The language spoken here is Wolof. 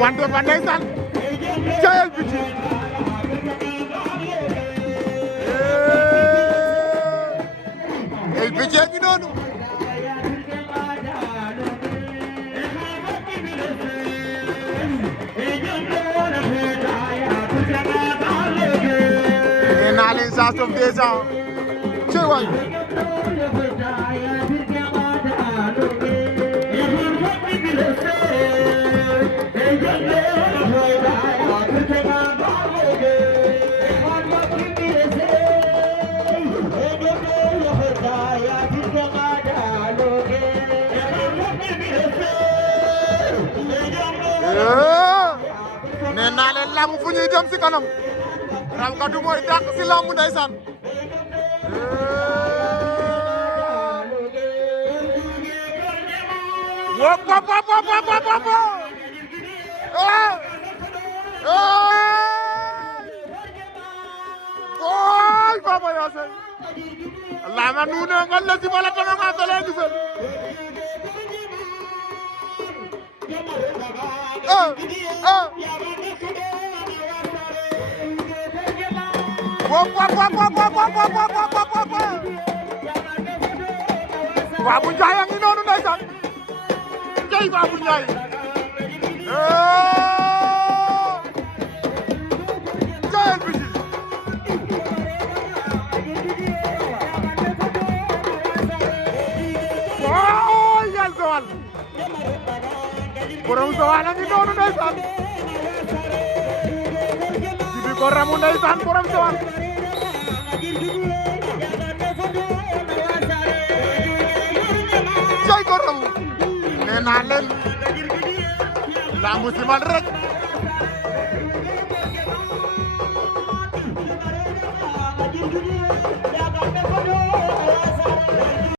wante ba ndeysaan cayal bi ci El Bichi ngi noonu nee naa leen Chance of 2 ans ci waay nee naa leen lamb fu ñuy jëm si kanam rawgadu mooy dàq si lamb ndeysaan wop wop wop wop wop wop oy Papa Yase lama nune ngal la si bala tama nga tole du fel wop wop wop wop wop wop wop wop wop Babou Ndiaye a ngi noonu ndeysaan jey Babou Ndiaye jeyel bi ci ooy yal Joal borom Joal a ngi noonu ndeysaan Jibi ko ramu ndeysaan borom Joal jey ko ramu nee naa leen lamb si man rek